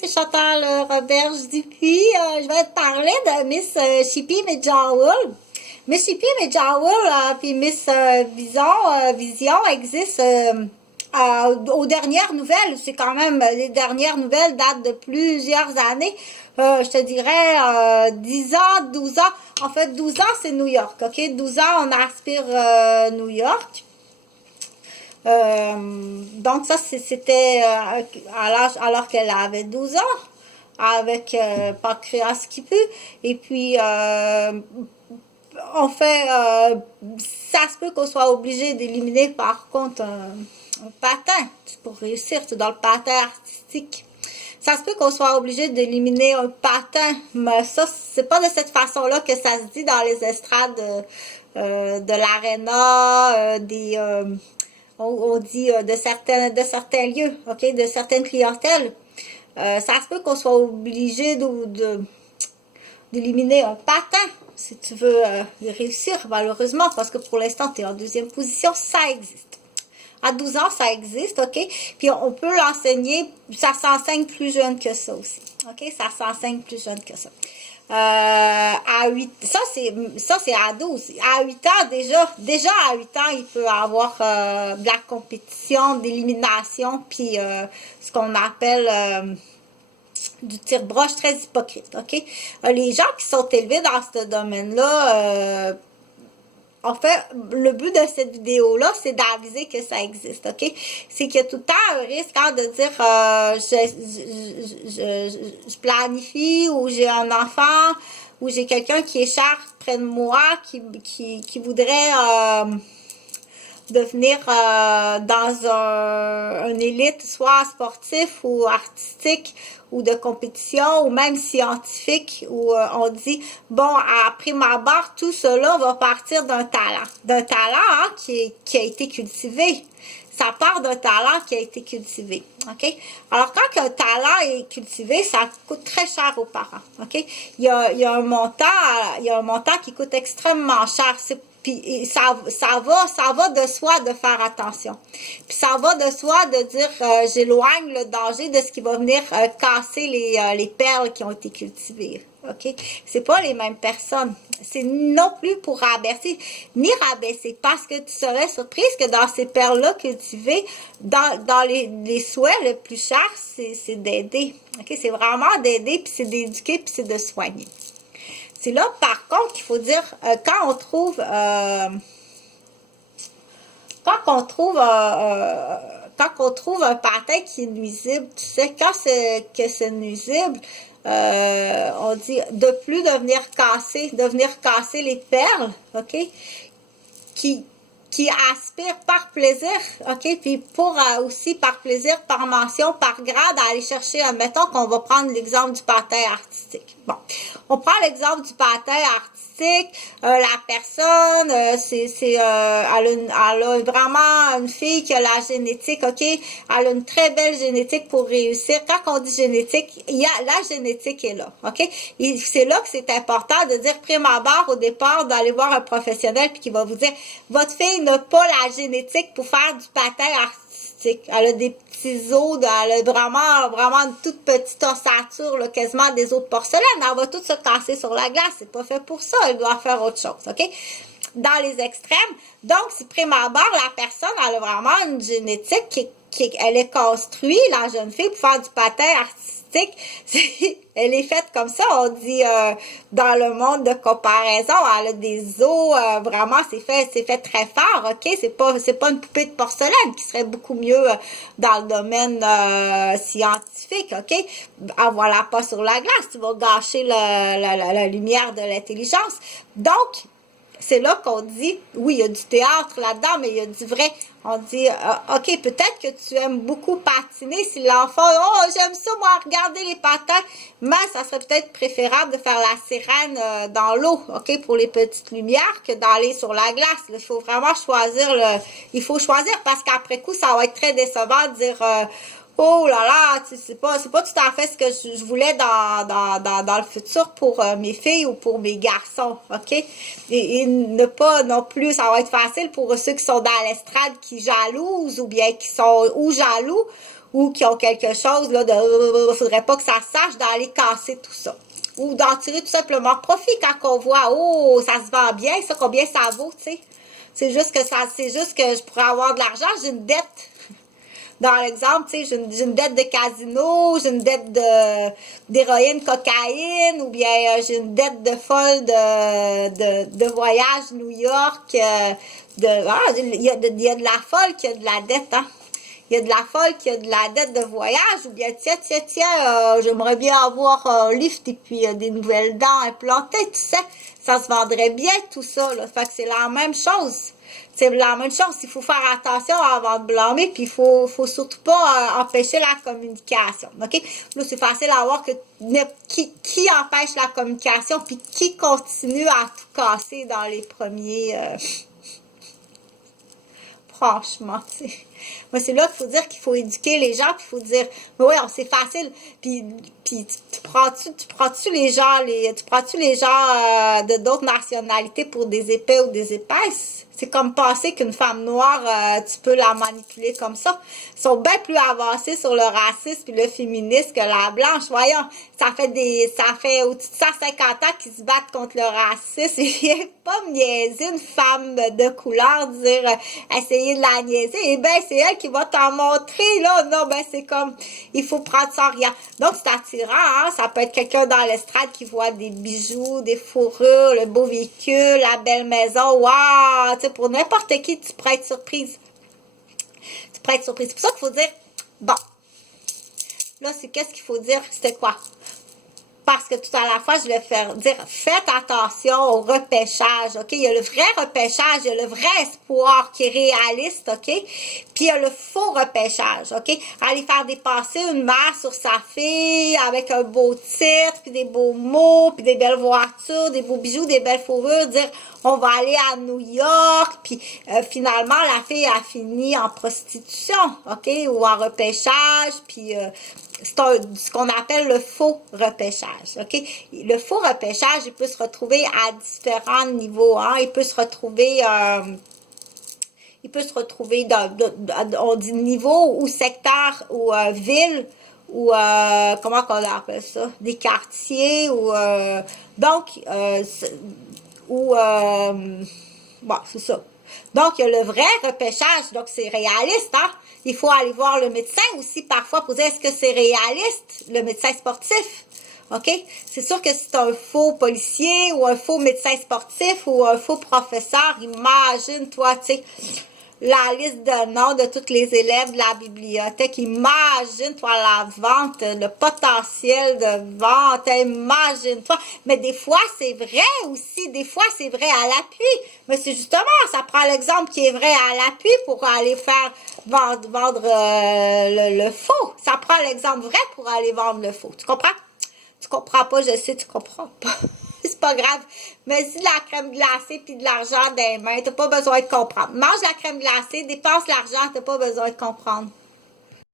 c'est Chantal Roberge Dupuis. Je vais te parler de Miss Chippy McJowell. Miss Chippy McJowell puis Miss Vision existent aux dernières nouvelles. C'est quand même, les dernières nouvelles datent de plusieurs années. Je te dirais 10 ans, 12 ans. En fait, 12 ans, c'est New York, ok? 12 ans, on aspire New York. Donc ça, c'était à l'âge, alors qu'elle avait 12 ans, avec Pancréas qui pue. Et puis, on fait, ça se peut qu'on soit obligé d'éliminer par contre un patin pour réussir, c'est dans le patin artistique. Ça se peut qu'on soit obligé d'éliminer un patin, mais ça, c'est pas de cette façon-là que ça se dit dans les estrades de l'aréna, on dit de certains lieux, ok, de certaines clientèles. Ça se peut qu'on soit obligé d'éliminer un patin si tu veux réussir, malheureusement, parce que pour l'instant, tu es en deuxième position, ça existe. À 12 ans, ça existe, ok? Puis on peut l'enseigner, ça s'enseigne plus jeune que ça aussi, ok? Ça s'enseigne plus jeune que ça. À 8, ça c'est à 12. À 8 ans, déjà à 8 ans, il peut avoir de la compétition, d'élimination, puis ce qu'on appelle du tire-broche très hypocrite, ok? Les gens qui sont élevés dans ce domaine-là, en fait, le but de cette vidéo-là, c'est d'aviser que ça existe, ok? C'est qu'il y a tout le temps un risque de dire je planifie, ou j'ai un enfant, ou j'ai quelqu'un qui est cher près de moi, qui voudrait devenir dans une élite, soit sportif ou artistique, ou de compétition, ou même scientifique, où on dit, bon, à prime abord, tout cela va partir d'un talent hein, qui a été cultivé. Ça part d'un talent qui a été cultivé, ok? Alors, quand un talent est cultivé, ça coûte très cher aux parents, ok? Il y a un montant qui coûte extrêmement cher. Puis ça va de soi de faire attention. Puis ça va de soi de dire j'éloigne le danger de ce qui va venir casser les perles qui ont été cultivées. OK? C'est pas les mêmes personnes. C'est non plus pour rabaisser, ni rabaisser, parce que tu serais surprise que dans ces perles-là cultivées, dans les souhaits le plus chers, c'est d'aider. OK? C'est vraiment d'aider, puis c'est d'éduquer, puis c'est de soigner. C'est là, par contre, qu'il faut dire, quand on trouve un patin qui est nuisible, tu sais, quand c'est nuisible, on dit de plus de venir casser les perles, ok, qui aspirent par plaisir, ok, puis pour aussi par plaisir, par mention, par grade, à aller chercher, admettons qu'on va prendre l'exemple du patin artistique. Bon, on prend l'exemple du patin artistique, la personne, elle a vraiment une fille qui a la génétique, ok, elle a une très belle génétique pour réussir. Quand on dit génétique, la génétique est là, ok, et c'est là que c'est important de dire prime abord au départ, d'aller voir un professionnel puis qui va vous dire, votre fille n'a pas la génétique pour faire du patin artistique. Elle a des petits os, elle a vraiment une toute petite ossature, là, quasiment des os de porcelaine. Elle va tout se casser sur la glace. C'est pas fait pour ça. Elle doit faire autre chose, ok? Dans les extrêmes. Donc, si prime abord, la personne, elle a vraiment une génétique elle est construite, la jeune fille, pour faire du patin artistique. Elle est faite comme ça, on dit dans le monde de comparaison, elle a des os, vraiment, c'est fait très fort, ok? C'est pas une poupée de porcelaine qui serait beaucoup mieux dans le domaine scientifique, ok? Ah, voilà, pas sur la glace, tu vas gâcher la lumière de l'intelligence. Donc, c'est là qu'on dit, oui, il y a du théâtre là-dedans, mais il y a du vrai. On dit, ok, peut-être que tu aimes beaucoup patiner. Si l'enfant, oh, j'aime ça, moi, regarder les patins, mais ça serait peut-être préférable de faire la sirène dans l'eau, ok, pour les petites lumières, que d'aller sur la glace. Il faut vraiment choisir il faut choisir, parce qu'après coup, ça va être très décevant de dire, oh là là, c'est pas tout à fait ce que je voulais dans le futur pour mes filles ou pour mes garçons, ok? Et ne pas non plus, ça va être facile pour ceux qui sont dans l'estrade, qui jalousent, ou bien qui sont ou jaloux, ou qui ont quelque chose, là, de, faudrait pas que ça sache, d'aller casser tout ça. Ou d'en tirer tout simplement profit quand on voit, oh, ça se vend bien, ça, combien ça vaut, tu sais. C'est juste que je pourrais avoir de l'argent, j'ai une dette. Dans l'exemple, tu sais, j'ai une dette de casino, j'ai une dette d'héroïne, cocaïne, ou bien j'ai une dette de folle de voyage New York. Il y a de la folle qui a de la dette, hein. Il y a de la folle qui a de la dette de voyage, ou bien tiens, j'aimerais bien avoir un lift et puis des nouvelles dents implantées, tu sais. Ça se vendrait bien tout ça, là. Fait que c'est la même chose. C'est la même chose, il faut faire attention avant de blâmer, puis il faut surtout pas empêcher la communication, ok? Là, c'est facile à voir que qui empêche la communication, puis qui continue à tout casser dans les premiers... franchement, tu sais. Moi, c'est là qu'il faut dire qu'il faut éduquer les gens, puis il faut dire, oui, c'est facile, puis tu prends-tu les gens de d'autres nationalités pour des épais ou des épaisses? C'est comme penser qu'une femme noire, tu peux la manipuler comme ça. Ils sont bien plus avancés sur le racisme et le féminisme que la blanche. Voyons, ça fait au-dessus de 150 ans qu'ils se battent contre le racisme. Et viens pas me niaiser une femme de couleur, dire, essayer de la niaiser. Eh ben, c'est elle qui va t'en montrer, là. Non, ben, c'est comme, il faut prendre ça en rien. Donc, c'est attirant, hein. Ça peut être quelqu'un dans l'estrade qui voit des bijoux, des fourrures, le beau véhicule, la belle maison. Waouh! Tu sais, pour n'importe qui, tu pourrais être surprise. Tu pourrais être surprise. C'est pour ça qu'il faut dire, bon. Là, c'est qu'est-ce qu'il faut dire? C'était quoi? Parce que tout à la fois, je vais faire dire, faites attention au repêchage, OK? Il y a le vrai repêchage, il y a le vrai espoir qui est réaliste, OK? Puis il y a le faux repêchage, OK? Aller faire dépasser une mère sur sa fille avec un beau titre, puis des beaux mots, puis des belles voitures, des beaux bijoux, des belles fourrures, dire, on va aller à New York, puis finalement, la fille a fini en prostitution, OK? Ou en repêchage, puis... c'est ce qu'on appelle le faux repêchage, OK? Le faux repêchage, il peut se retrouver à différents niveaux, hein? Il peut se retrouver on dit niveau ou secteur ou ville ou comment on appelle ça? Des quartiers ou bon, c'est ça. Donc, il y a le vrai repêchage, donc c'est réaliste, hein? Il faut aller voir le médecin aussi parfois pour dire est-ce que c'est réaliste, le médecin sportif, OK? C'est sûr que c'est un faux policier ou un faux médecin sportif ou un faux professeur, imagine, toi, tu sais, la liste de noms de tous les élèves de la bibliothèque. Imagine-toi la vente, le potentiel de vente. Imagine-toi. Mais des fois, c'est vrai aussi. Des fois, c'est vrai à l'appui. Mais c'est justement, ça prend l'exemple qui est vrai à l'appui pour aller faire vendre le faux. Ça prend l'exemple vrai pour aller vendre le faux. Tu comprends? Tu comprends pas, je sais, tu comprends pas. C'est pas grave. Mais si de la crème glacée puis de l'argent dans les mains, t'as pas besoin de comprendre. Mange la crème glacée, dépense l'argent, t'as pas besoin de comprendre.